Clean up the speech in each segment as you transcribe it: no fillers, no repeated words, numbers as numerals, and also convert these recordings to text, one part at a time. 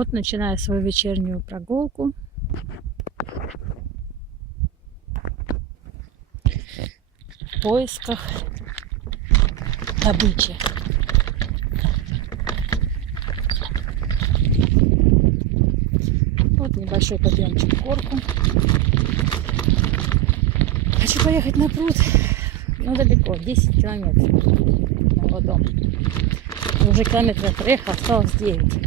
Вот начинаю свою вечернюю прогулку. В поисках добычи. Вот небольшой подъемчик в горку. Хочу поехать на пруд, но далеко, 10 километров от моего дома. Уже километров проехал, осталось 9.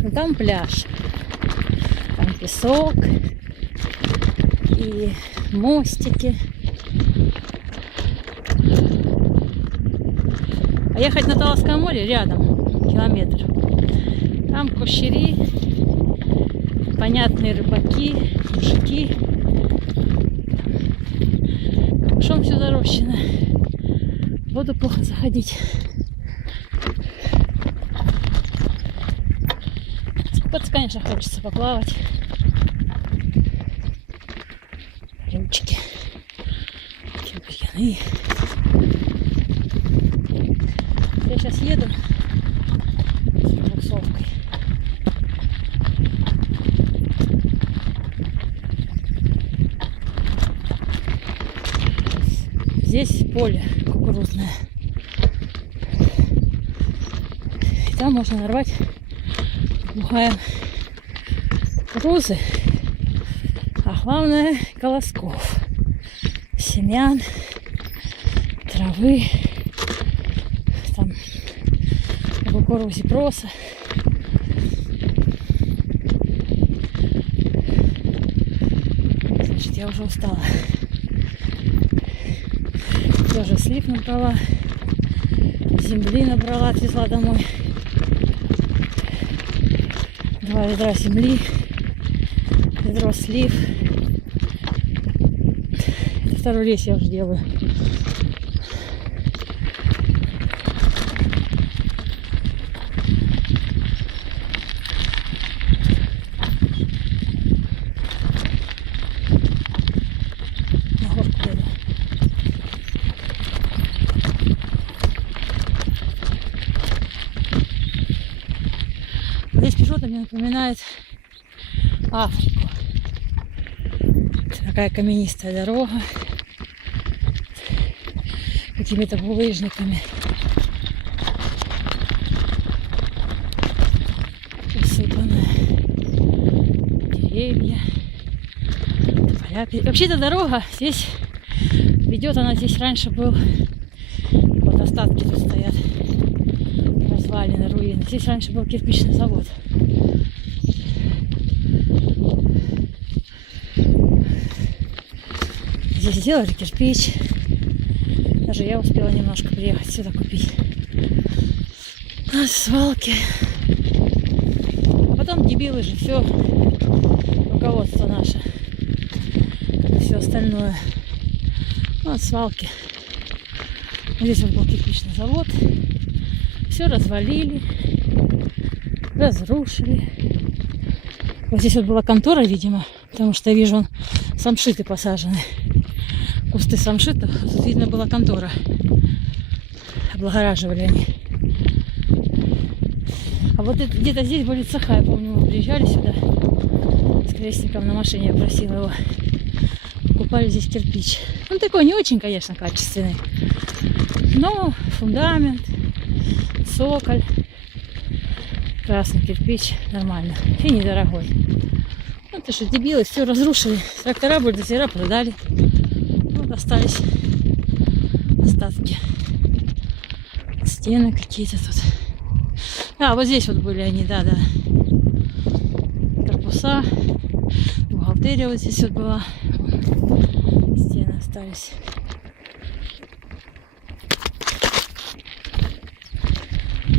Но там пляж, там песок и мостики. А ехать на Таласское море рядом, километр. Там кущери, понятные рыбаки, мужики. Капушом все зарощено. В воду плохо заходить. Купаться, конечно, хочется, поплавать. Рючки. Бурьяны. Я сейчас еду с буксовкой. Здесь поле кукурузное. И там можно нарвать бухаем кукурузы, а главное колосков, семян, травы, там в кукурузе проса. Значит, я уже устала. Тоже слив набрала, земли набрала, отвезла домой. 2 ведра земли, ведро слив. Это второй рейс я уже делаю. На горку еду. Здесь природа мне напоминает Африку. Такая каменистая дорога, какими-то булыжниками. Усыпанная. Деревья. Поля. Вообще-то дорога здесь ведет, она здесь раньше был. Вот остатки тут стоят. Развалины, руины. Здесь раньше был кирпичный завод. Здесь сделали кирпич. Даже я успела немножко приехать сюда купить. На свалке. А потом дебилы же все. Руководство наше. Как и все остальное. Вот свалки. Здесь вот был кирпичный завод. Все развалили. Разрушили. Вот здесь вот была контора, видимо. Потому что я вижу, вон самшиты посажены. Кусты самшитов. Тут видно была контора. Облагораживали они. А вот где-то здесь были цеха. Я помню, мы приезжали сюда с крестником на машине. Я просила его. Покупали здесь кирпич. Он такой не очень, конечно, качественный. Но фундамент, цоколь, красный кирпич. Нормально. И недорогой. Ну ты что, дебилы, все разрушили. Трактора, бульдозера продали. Вот остались остатки. Стены какие-то тут. А, вот здесь вот были они, да-да. Корпуса. Бухгалтерия вот здесь вот была. Стены остались.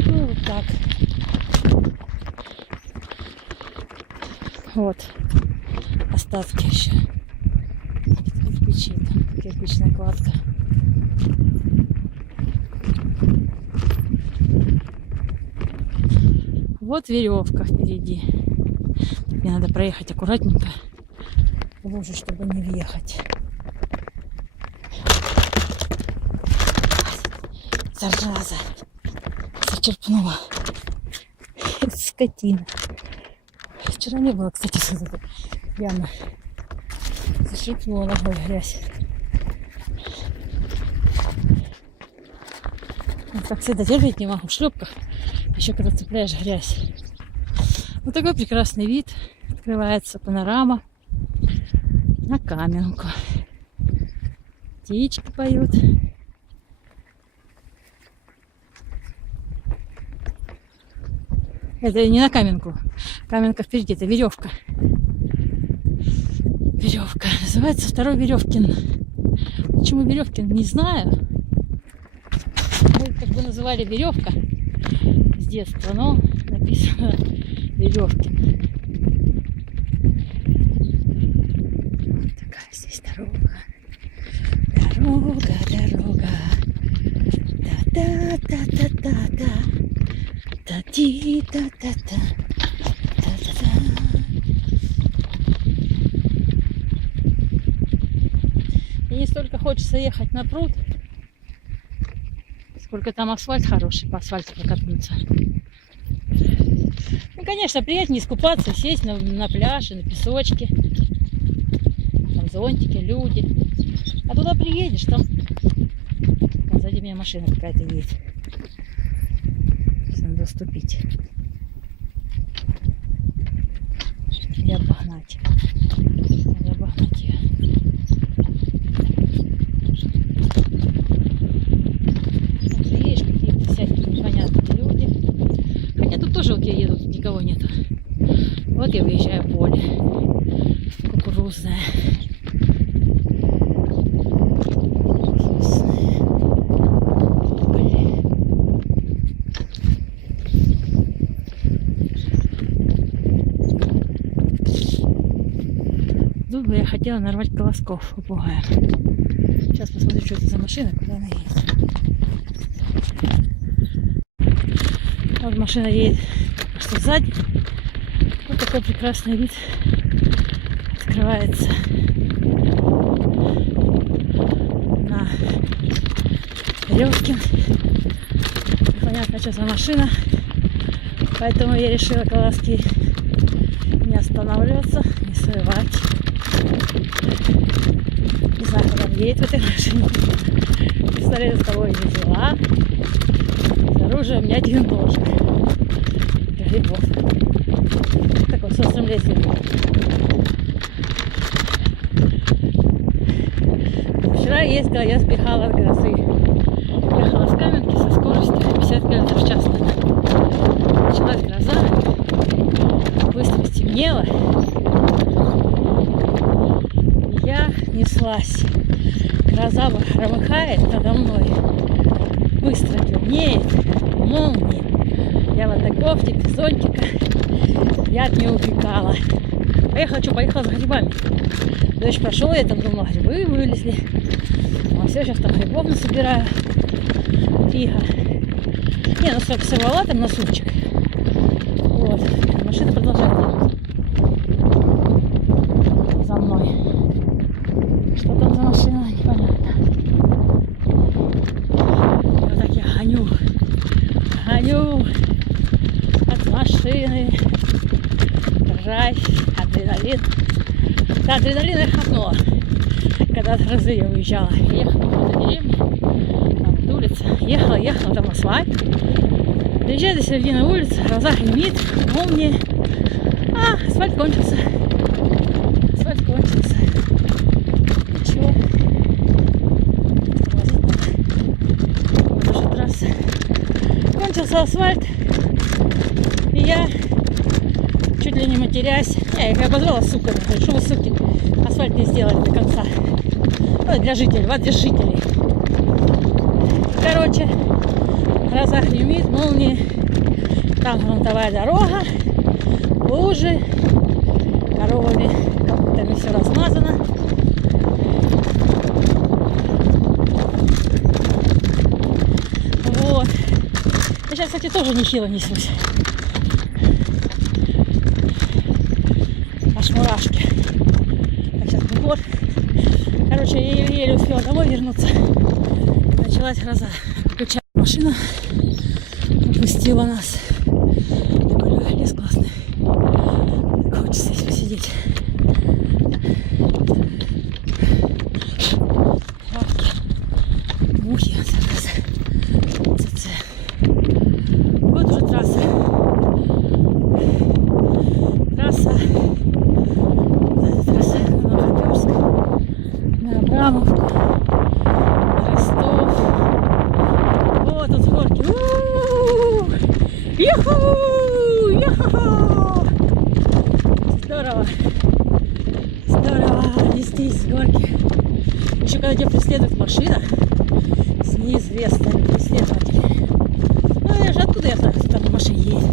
Ну, вот так. Вот. Остатки еще. Кирпичи. Кирпичная кладка. Вот веревка впереди. Мне надо проехать аккуратненько. Лужу, чтобы не въехать. Зараза. Зачерпнула. Скотина. Вчера не было, кстати, что тут яма. Зашипнула ногой грязь. Вот как всегда терпеть не могу в шлепках. Еще когда цепляешь грязь. Вот такой прекрасный вид. Открывается панорама на Каменку. Птички поют. Это не на Каменку. Каменка впереди, это веревка. Веревка. Называется второй Веревкин. Почему Веревкин, не знаю. Мы как бы называли Веревка с детства, но написано Веревкин. Вот такая здесь дорога. Дорога, дорога. Да-да-да-да-да-да. Да-ди-да-да-да. Да-да-да. И не столько хочется ехать на пруд, сколько там асфальт хороший, по асфальту прокатнуться. Ну, конечно, приятнее искупаться, сесть на пляже, на песочке. Там зонтики, люди. А туда приедешь, там сзади меня машина какая-то едет. Надо уступить. Или обогнать. Надо обогнать ее. Видишь, какие-то всякие непонятные люди. Хотя тут тоже вот я еду, тут никого нету. Вот я выезжаю в поле. Кукурузное. Тут бы я хотела нарвать колосков попугая. Сейчас посмотрю, что это за машина, куда она едет. Вот машина едет, что сзади. Вот такой прекрасный вид открывается на Веревкин. Непонятно, что за машина. Поэтому я решила колоски не останавливаться, не срывать. Не знаю, куда он едет в этой машине. Пистолет с собой не взяла. С оружием у меня один ножик. Для грибов. Такой с острым лезвием. Вчера ездила, я сбегала от грозы. Ехала с Каменки со скоростью 50 км в час. Началась гроза. Быстро стемнело. Я неслась. Гроза громыхает надо мной. Быстро темнеет. Молнии. Я в однокофте, без зонтика. Я от нее убегала. Поехала за грибами. Дождь прошел, я там думала, грибы вылезли. А все, сейчас там грибов насобираю. Фига. Не, ну сорвала там носочек. Вот. Машина продолжает за мной. Что там за машина, непонятно. И вот так я гоню от машины. Драйв, адреналин. Да, адреналин я хапнула, когда от грозы я уезжала. Я ехала по деревне, там улица. Ехала, там асфальт. Приезжаю до середины улицы, гроза гремит, молния. А, асфальт кончился. Ничего. Вот уже трасса. Кончился асфальт. И я, чуть ли не матерясь, я их обозвала суками. Что вы, суки, асфальт не сделали до конца. Ну, для жителей, в адрес жителей. Короче, гроза гремит, молнии. Там грунтовая дорога, лужи, коровами, капутами все размазано. Вот. Я сейчас, кстати, тоже нехило несусь. Аж мурашки. Так, сейчас год. Короче, я еле успела домой вернуться. Началась гроза. Включаю машину. Отпустила нас. Такой лес классный. Так хочется здесь посидеть. Мухи, зараза. Ц-ц. Вот уже трасса. Трасса. Вот эта трасса. На Новохоперск, на Абрамовку, на Ростов. Вот тут горки. Юху! Юху! Здорово. Здорово везти с горки. Еще когда тебя преследует машина с неизвестными преследователями. Ну я же откуда я знаю, кто там в машине едет?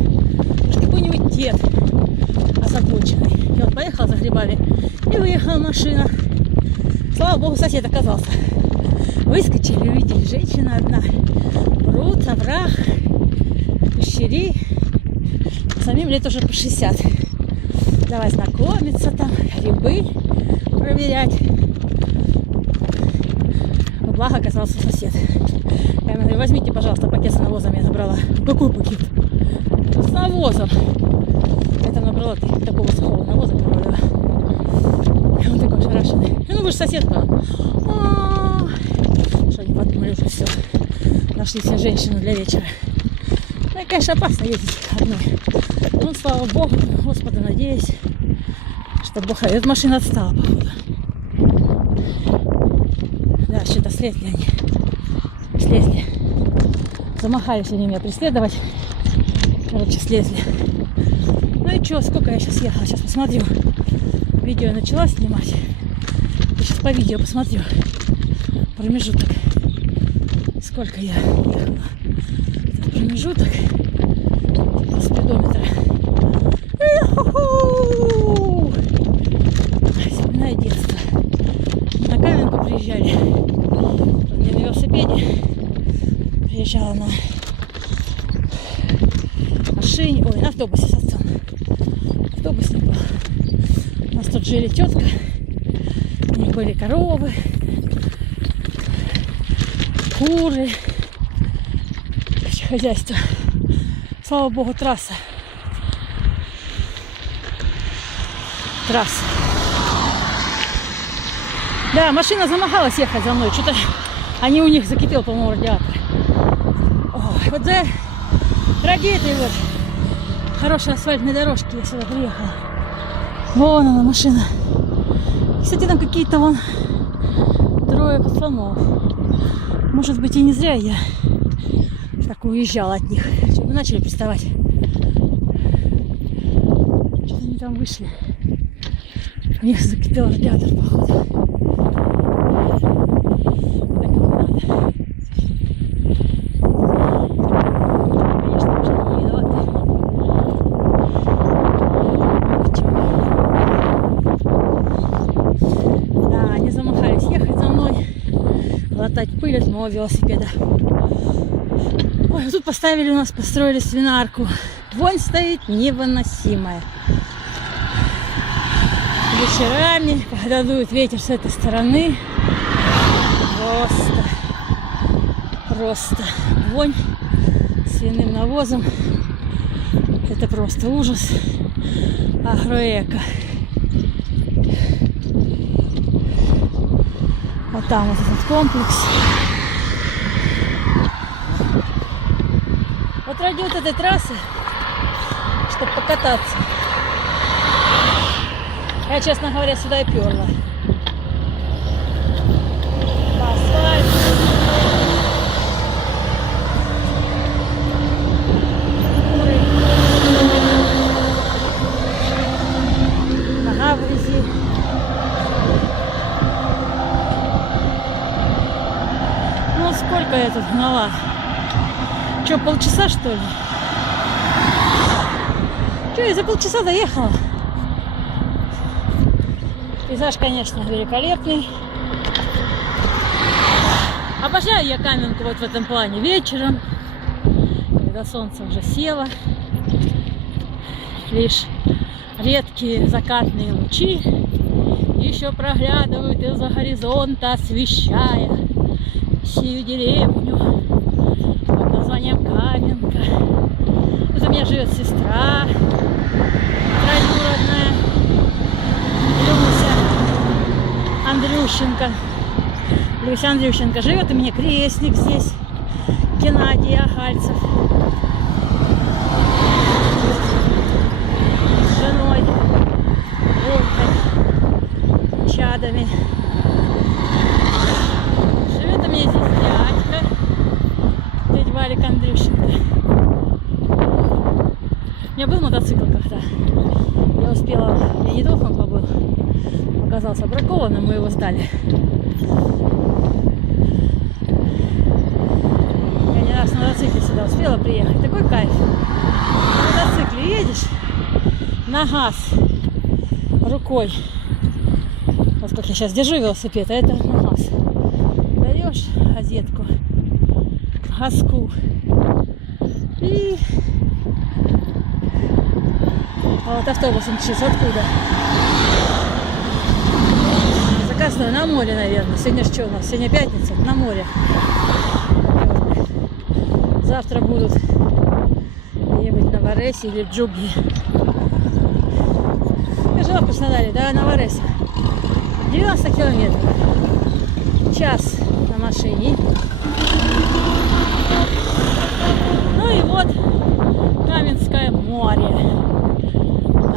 Может, какой-нибудь дед озабоченный. И он поехал за грибами и выехала машина. Слава богу, сосед оказался. Выскочили, увидели, женщина одна. Прут, овраг, кущери. Самим лет уже по 60. Давай знакомиться там, грибы проверять. Но благо оказался сосед. Я ему говорю, возьмите, пожалуйста, пакет с навозом. Я набрала. Какой пакет? С навозом. Я там набрала такого сухого навоза, провалила. И он такой ошарашенный. Ну вы же сосед там. Что они подумали уже все. Нашли себе женщину для вечера. Ну и, конечно, опасно ездить одной. Ну, слава богу, Господу надеюсь, что Бог... Эта машина отстала, походу. Да, что-то слезли они. Слезли. Замахались они меня преследовать. Короче, слезли. Ну и что, сколько я сейчас ехала? Сейчас посмотрю. Видео начала снимать. Я сейчас по видео посмотрю. Промежуток. Сколько я ехала. Этот промежуток. По спидометра. Вспоминаю детство. На Каменку приезжали. Не на велосипеде. Приезжала на машине. Ой, на автобусе с отцом. Автобус не был. У нас тут жили тетка. У них были коровы, куры. Хозяйство. Слава богу, трасса. Трасса. Да, машина замахалась ехать за мной. Что-то они у них закипел, по-моему, радиатор. Ой, вот за ради этой вот хорошей асфальтной дорожки я сюда приехала. Вон она, машина. Кстати, там какие-то вон трое пацанов. Может быть, и не зря я так уезжала от них. Чтобы начали приставать. Что-то они там вышли. У них закипел радиатор, походу. Так им надо. Конечно, может, они не виноваты. Да, они замахались ехать за мной, глотать пыль от моего велосипеда. Ой, тут поставили у нас, построили свинарку. Вонь стоит невыносимая. Вечерами, когда дует ветер с этой стороны, просто вонь свиным навозом. Это просто ужас. Агроэко. Вот там вот этот комплекс. Вот ради вот этой трассы, чтобы покататься, я, честно говоря, сюда и перла. По асфальту. Нога в грязи. Ну, сколько я тут гнала? Что, полчаса, что ли? Что, я за полчаса доехала? Пейзаж, конечно, великолепный. Обожаю я Каменку вот в этом плане вечером, когда солнце уже село. Лишь редкие закатные лучи еще проглядывают из-за горизонта, освещая сию деревню под названием Каменка. Тут у меня живет сестра троюродная, Люся Андрющенко. Люся Андрющенко. Живет у меня крестник здесь, Геннадий Агальцев. С женой, Ольгой, чадами. Живет у меня здесь дядька, дядя Валик Андрющенко. У меня был мотоцикл когда. Я успела, я недолго он побыл. Оказался бракованным, мы его сдали. Я не раз на мотоцикле сюда успела приехать. Такой кайф. На мотоцикле едешь на газ рукой. Вот как я сейчас держу велосипед, а это на газ. Даешь газетку, газку и а вот автобус мчится откуда? Заказной, на море, наверное. Сегодня что у нас? Сегодня пятница, на море. Завтра будут где-нибудь на Варесе или в Джуге. Я жила в Краснодаре, да, на Варесе. 90 километров. Час на машине. Ну и вот Каменское море.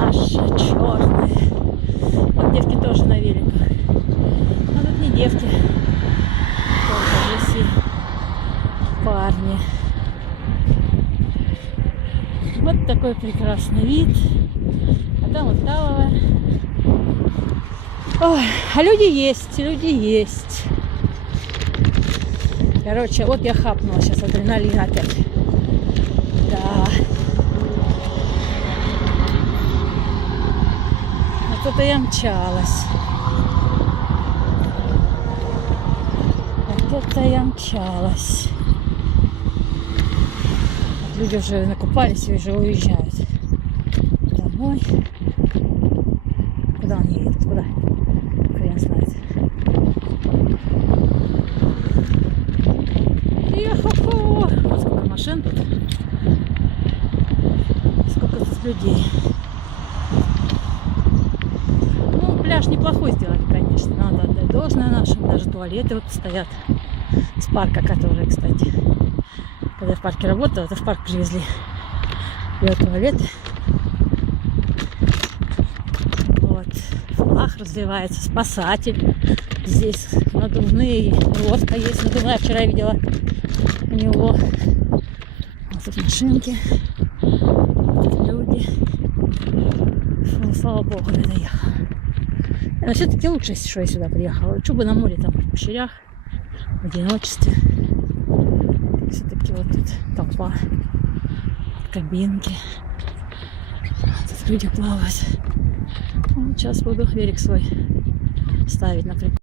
Наше черное. Вот девки тоже на великах. А тут не девки. Тоже здесь и парни. Вот такой прекрасный вид. А там вот Талово. Ой, а люди есть, люди есть. Короче, вот я хапнула сейчас адреналин опять. Да. Вот это я мчалась. Вот это я мчалась. Вот люди уже накупались и уже уезжают домой. Куда они едут? Куда? Хрен знает. Йо-хо-хо! Вот сколько машин тут. Сколько тут людей. Пляж неплохой сделали, конечно. Надо отдать должное нашим. Даже туалеты вот стоят. С парка, которые, кстати. Когда я в парке работала, это в парк привезли. И вот туалеты. Вот. Флаг развивается. Спасатель. Здесь надувные. Лодка есть надувная. Вчера я видела у него. Вот тут машинки. Тут люди. Фу, слава богу, я доехала. Но все-таки лучше, что я сюда приехала. Лучше бы на море, там, в пещерях, в одиночестве. Все-таки вот тут толпа, кабинки. Тут люди плавают. Вот сейчас буду берег свой ставить, например.